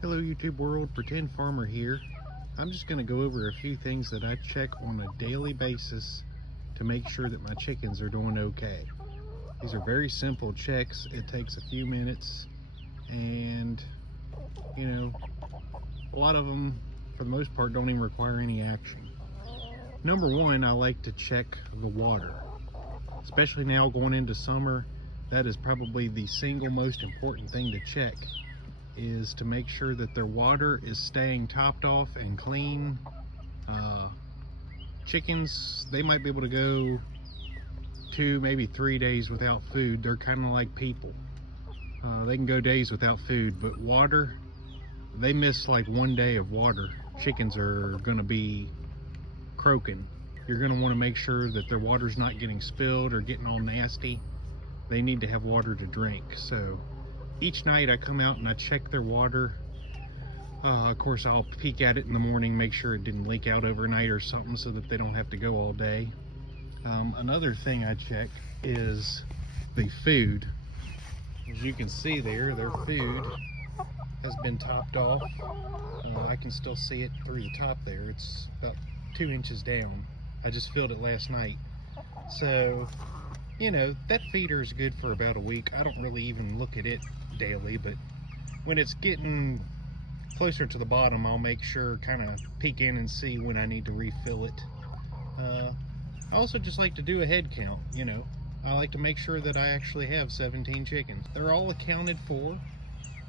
Hello YouTube world, Pretend Farmer here. I'm just going to go over a few things that I check on a daily basis to make sure that my chickens are doing okay. These are very simple checks. It takes a few minutes and a lot of them for the most part don't even require any action. Number one, I like to check the water. Especially now going into summer, that is probably the single most important thing to check, is to make sure that their water is staying topped off and clean. Chickens, they might be able to go 2, maybe 3 days without food. They're kind of like people. They can go days without food, but water, they miss like 1 day of water, chickens are gonna be croaking. You're gonna wanna make sure that their water's not getting spilled or getting all nasty. They need to have water to drink. So each night I come out and I check their water. Of course, I'll peek at it in the morning, make sure it didn't leak out overnight or something so that they don't have to go all day. Another thing I check is the food. As you can see there, their food has been topped off. I can still see it through the top there. It's about 2 inches down. I just filled it last night. So, that feeder is good for about a week. I don't really even look at it daily, but when it's getting closer to the bottom, I'll make sure, kind of peek in and see when I need to refill it. I also just like to do a head count. I like to make sure that I actually have 17 chickens. They're all accounted for.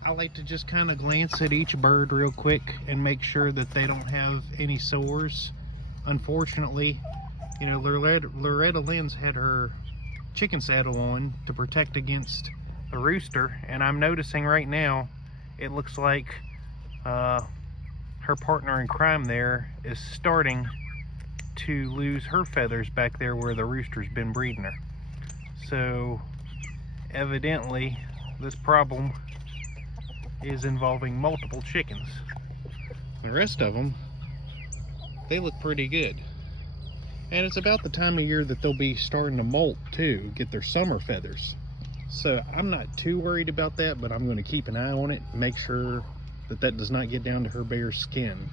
I like to just kind of glance at each bird real quick and make sure that they don't have any sores. Unfortunately, Loretta Lynn's had her chicken saddle on to protect against a rooster, and I'm noticing right now it looks like her partner in crime there is starting to lose her feathers back there where the rooster's been breeding her. So evidently this problem is involving multiple chickens. The rest of them, they look pretty good. And it's about the time of year that they'll be starting to molt too, get their summer feathers. So I'm not too worried about that, but I'm going to keep an eye on it, make sure that that does not get down to her bare skin.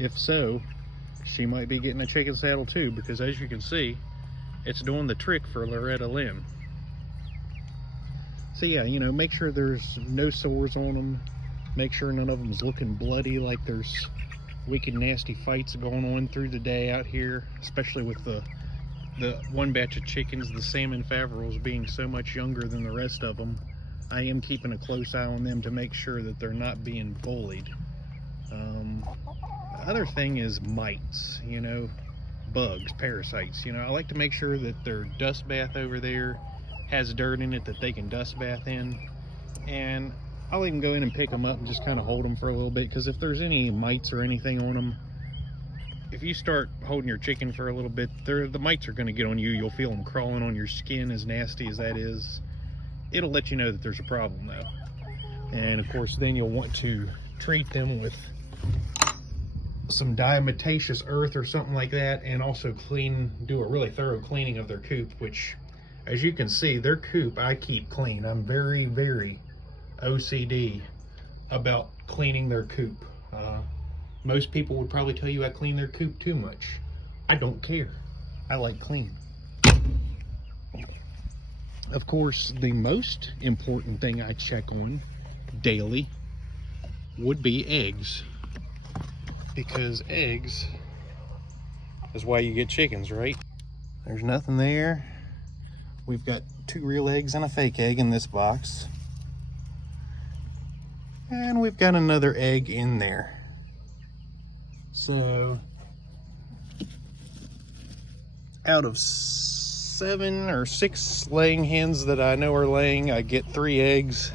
If so, she might be getting a chicken saddle too, because as you can see, it's doing the trick for Loretta Lynn. So yeah, make sure there's no sores on them. Make sure none of them's looking bloody, like there's wicked nasty fights going on through the day out here, especially with the one batch of chickens, the salmon faverolles, being so much younger than the rest of them. I am keeping a close eye on them to make sure that they're not being bullied. The other thing is mites, bugs, parasites. I like to make sure that their dust bath over there has dirt in it that they can dust bath in, and I'll even go in and pick them up and just kind of hold them for a little bit, because if there's any mites or anything on them, if you start holding your chicken for a little bit, the mites are going to get on you. You'll feel them crawling on your skin, as nasty as that is. It'll let you know that there's a problem though. And of course then you'll want to treat them with some diatomaceous earth or something like that, and also do a really thorough cleaning of their coop, which, as you can see, their coop I keep clean. I'm very, very OCD about cleaning their coop. Most people would probably tell you I clean their coop too much. I don't care. I like clean. Of course, the most important thing I check on daily would be eggs, because eggs is why you get chickens, right? There's nothing there. We've got 2 real eggs and a fake egg in this box. And we've got another egg in there. So, out of 7 or 6 laying hens that I know are laying, I get 3 eggs.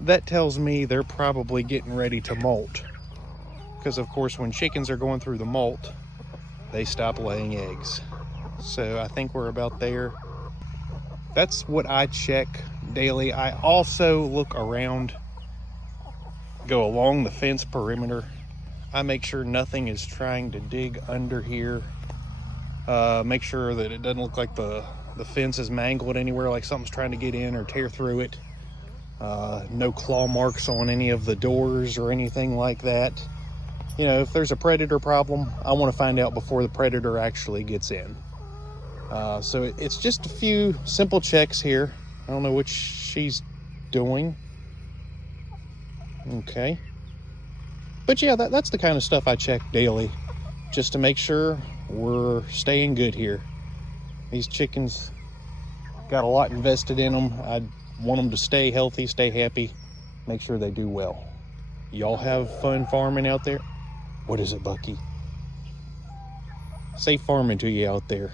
That tells me they're probably getting ready to molt. Because of course when chickens are going through the molt, they stop laying eggs. So I think we're about there. That's what I check daily. I also look around, go along the fence perimeter. I make sure nothing is trying to dig under here. Make sure that it doesn't look like the fence is mangled anywhere, like something's trying to get in or tear through it. No claw marks on any of the doors or anything like that. You know, if there's a predator problem, I want to find out before the predator actually gets in. So it's just a few simple checks here. I don't know which she's doing. Okay. But yeah, that's the kind of stuff I check daily, just to make sure we're staying good here. These chickens got a lot invested in them. I want them to stay healthy, stay happy, make sure they do well. Y'all have fun farming out there? What is it, Bucky? Safe farming to you out there.